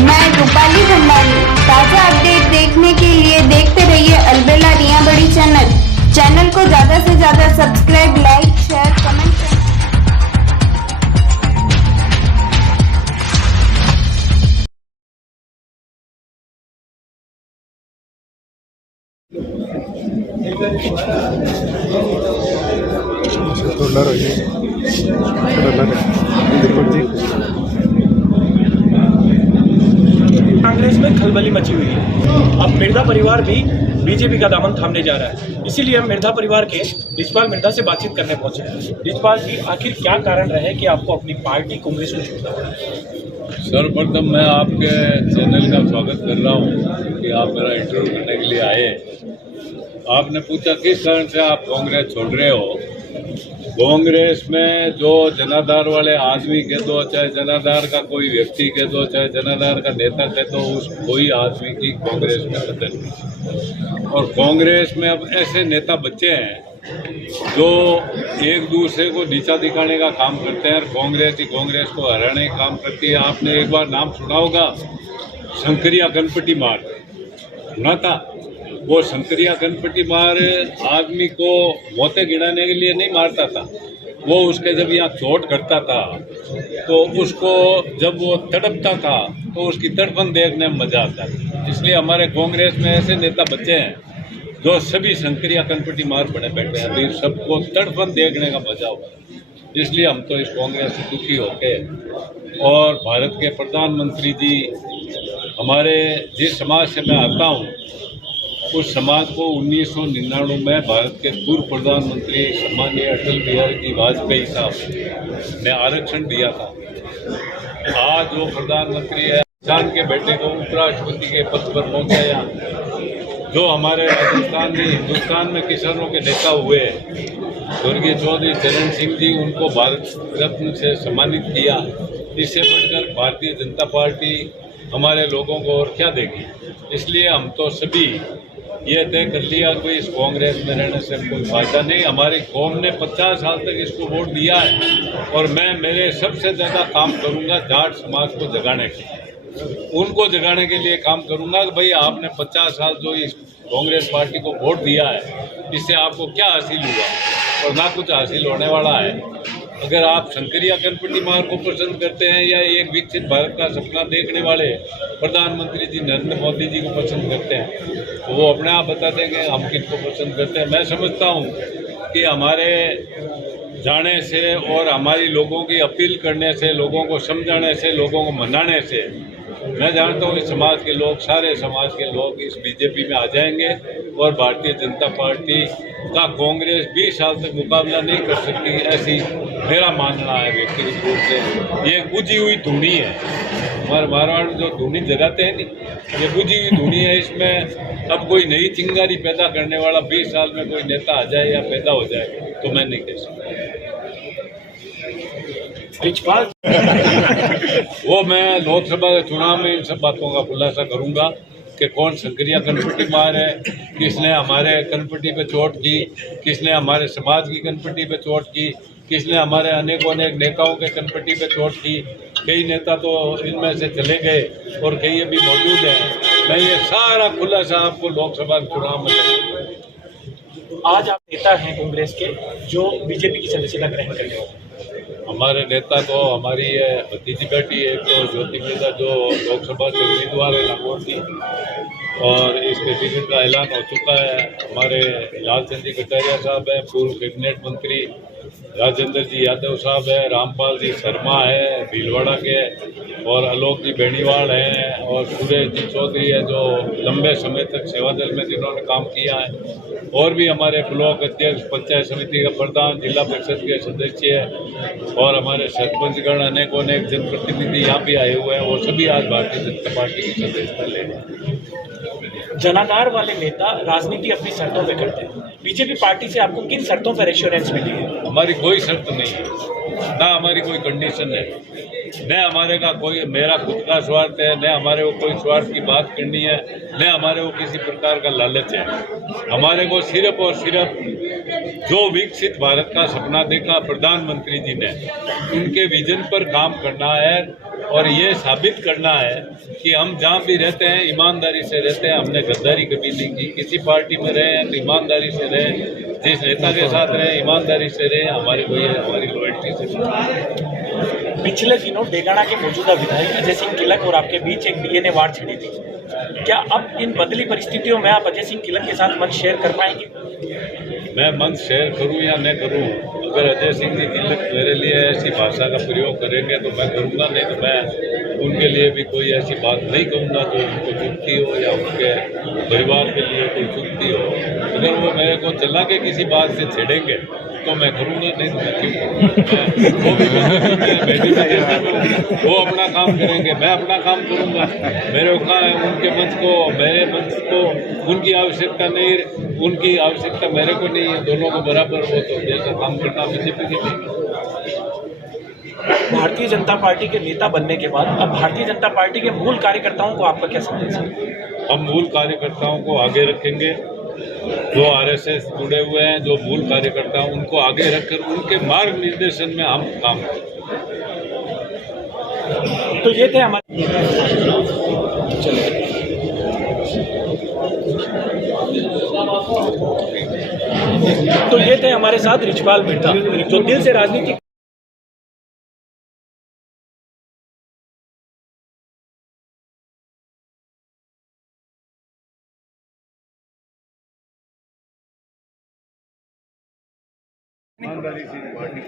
मैं रूपाली भंडारी। ताजा अपडेट देखने के लिए देखते रहिए अलबेला रिया बड़ी चैनल को ज्यादा से ज्यादा सब्सक्राइब, लाइक, शेयर, कमेंट करें। कांग्रेस में खलबली मची हुई है। अब मिर्जा परिवार भी बीजेपी का दामन थामने जा रहा है। इसीलिए हम मिर्जा परिवार के रिजपाल मिर्जा से बातचीत करने पहुंचे हैं। रिजपाल जी, आखिर क्या कारण रहे कि आपको अपनी पार्टी कांग्रेस को छोड़ना पड़ा? सर्वप्रथम मैं आपके चैनल का स्वागत कर रहा हूं कि आप मेरा इंटरव्यू करने के लिए आए। आपने पूछा किस कारण से आप कांग्रेस छोड़ रहे हो। कांग्रेस में जो जनाधार वाले आदमी कह दो, चाहे जनाधार का कोई व्यक्ति कह दो, चाहे जनाधार का नेता कह दो, उस कोई आदमी की कांग्रेस में कदर नहीं। और कांग्रेस में अब ऐसे नेता बच्चे हैं जो एक दूसरे को नीचा दिखाने का काम करते हैं और कांग्रेस ही कांग्रेस को हराने का काम करती है। आपने एक बार नाम सुना होगा, शंकरिया गणपति मार सुना था। वो शंकरिया गणपति मार आदमी को मौतें गिराने के लिए नहीं मारता था, वो उसके जब यहाँ चोट करता था तो उसको जब वो तड़पता था तो उसकी तड़पन देखने में मजा आता था। इसलिए हमारे कांग्रेस में ऐसे नेता बच्चे हैं जो सभी शंकरिया गणपति मार बने बैठे हैं, अभी सबको तड़पन देखने का मजा होगा। इसलिए हम तो इस कांग्रेस से दुखी होके, और भारत के प्रधानमंत्री जी हमारे जिस समाज से मैं आता हूँ उस समाज को 1999 में भारत के पूर्व प्रधानमंत्री सम्माननीय अटल बिहारी जी वाजपेयी साहब ने आरक्षण दिया था। आज वो प्रधानमंत्री है, किसान के बेटे को उपराष्ट्रपति के पद पर पहुंचाया। जो हमारे राजस्थान में हिंदुस्तान में किसानों के नेता हुए स्वर्गीय चौधरी चरण सिंह जी, उनको भारत रत्न से सम्मानित किया। इससे बढ़कर भारतीय जनता पार्टी हमारे लोगों को और क्या देगी। इसलिए हम तो सभी ये तय कर लिया कि इस कांग्रेस में रहने से कोई फायदा नहीं। हमारी कौम ने 50 साल तक इसको वोट दिया है और मैं मेरे सबसे ज़्यादा काम करूंगा जाट समाज को जगाने के लिए, उनको जगाने के लिए काम करूंगा कि भाई आपने 50 साल जो इस कांग्रेस पार्टी को वोट दिया है इससे आपको क्या हासिल हुआ और ना कुछ हासिल होने वाला है। अगर आप शंकरिया गणपति मार को पसंद करते हैं या एक विकसित भारत का सपना देखने वाले प्रधानमंत्री जी नरेंद्र मोदी जी को पसंद करते हैं तो वो अपने आप बता देंगे हम किनको पसंद करते हैं। मैं समझता हूँ कि हमारे जाने से और हमारी लोगों की अपील करने से, लोगों को समझाने से, लोगों को मनाने से मैं जानता हूँ इस समाज के लोग, सारे समाज के लोग इस बीजेपी में आ जाएंगे और भारतीय जनता पार्टी का कांग्रेस 20 साल तक मुकाबला नहीं कर सकती, ऐसी मेरा मानना है व्यक्तिगत रूप से। ये बुझी हुई धुनी है, हमारे मारवाड़ में जो धुनी जगाते हैं नहीं, ये बुझी हुई धुनी है। इसमें अब कोई नई चिंगारी पैदा करने वाला 20 साल में कोई नेता आ जाए या पैदा हो जाए तो मैं नहीं कह सकता। वो मैं लोकसभा के चुनाव में इन सब बातों का खुलासा करूंगा कि कौन शंकरिया गणपति मार है, किसने हमारे गणपति पे चोट की, किसने हमारे समाज की गणपति पे चोट की, किसने हमारे अनेकों अनेक नेताओं के गणपति पे चोट की। कई नेता तो इनमें से चले गए और कई अभी मौजूद हैं। मैं ये सारा खुलासा आपको लोकसभा के चुनाव में करूँगा। आज आप नेता हैं कांग्रेस के जो बीजेपी की सदस्यता ग्रहण कर रहे हो। हमारे नेता तो हमारी भतीजी बेटी है, तो ज्योति मिर्जा जो लोकसभा से उम्मीदवार है नागौर की, और इसके टिकट का ऐलान हो चुका है। हमारे लालचंद जी कटारिया साहब हैं, पूर्व कैबिनेट मंत्री राजेंद्र जी यादव साहब है, रामपाल जी शर्मा है भीलवाड़ा के, और आलोक जी बेनीवाल हैं, और सुरेश जी चौधरी है जो लंबे समय तक सेवा दल में जिन्होंने काम किया है, और भी हमारे ब्लॉक अध्यक्ष, पंचायत समिति का प्रधान, जिला परिषद के सदस्य और हमारे सरपंचगण, अनेकों अनेक जनप्रतिनिधि यहाँ भी आए हुए हैं। वो सभी आज भारतीय जनता पार्टी की सदस्यता ले रहे हैं। जनाधार वाले नेता राजनीति अपनी शर्तों पे करते हैं। बीजेपी पार्टी से आपको किन शर्तों पर एश्योरेंस मिली है? हमारी कोई शर्त नहीं है, ना हमारी कोई कंडीशन है, न हमारे का कोई मेरा खुद का स्वार्थ है, न हमारे को कोई स्वार्थ की बात करनी है, न हमारे को किसी प्रकार का लालच है। हमारे को सिर्फ और सिर्फ जो विकसित भारत का सपना देखा प्रधानमंत्री जी ने, उनके विजन पर काम करना है। और ये साबित करना है कि हम जहाँ भी रहते हैं ईमानदारी से रहते हैं। हमने गद्दारी कभी नहीं की। किसी पार्टी में रहे हैं तो ईमानदारी से रहे, जिस नेता के साथ रहे ईमानदारी से रहे। हमारी कोई हमारी लॉयल्टी से। पिछले दिनों डेगाना के मौजूदा विधायक अजय सिंह किलक और आपके बीच एक डीएनए वार छिड़ी थी। क्या अब इन बदली परिस्थितियों में आप अजय सिंह किलक के साथ मंच शेयर कर पाएंगे? मैं मंच शेयर करूं या न करूं, अगर अजय सिंह जी किलक मेरे लिए ऐसी भाषा का प्रयोग करेंगे तो मैं करूंगा, नहीं तो मैं उनके लिए भी कोई ऐसी बात नहीं कहूँगा जो उनको चुभती हो या उनके परिवार के लिए कोई चुभती हो। अगर वो मेरे को चला के किसी बात से छेड़ेंगे तो मैं करूँगा, नहीं तो मैं क्यों करूँगा। वो अपना काम करेंगे, मैं अपना काम करूँगा। मेरे उनके मंच को, मेरे मंच को उनकी आवश्यकता नहीं, उनकी आवश्यकता मेरे को नहीं है। दोनों को बराबर हो तो जैसा काम करना बीजेपी के लिए। भारतीय जनता पार्टी के नेता बनने के बाद अब भारतीय जनता पार्टी के मूल कार्यकर्ताओं को आपका क्या संदेश है? हम मूल कार्यकर्ताओं को आगे रखेंगे। जो आरएसएस जुड़े हुए हैं, जो मूल कार्यकर्ता हैं, उनको आगे रखकर उनके मार्ग निर्देशन में हम काम करें। तो ये थे हमारे हमारे साथ रिचपाल मिर्धा, जो दिल से राजनीति ईमानदारी से पार्टी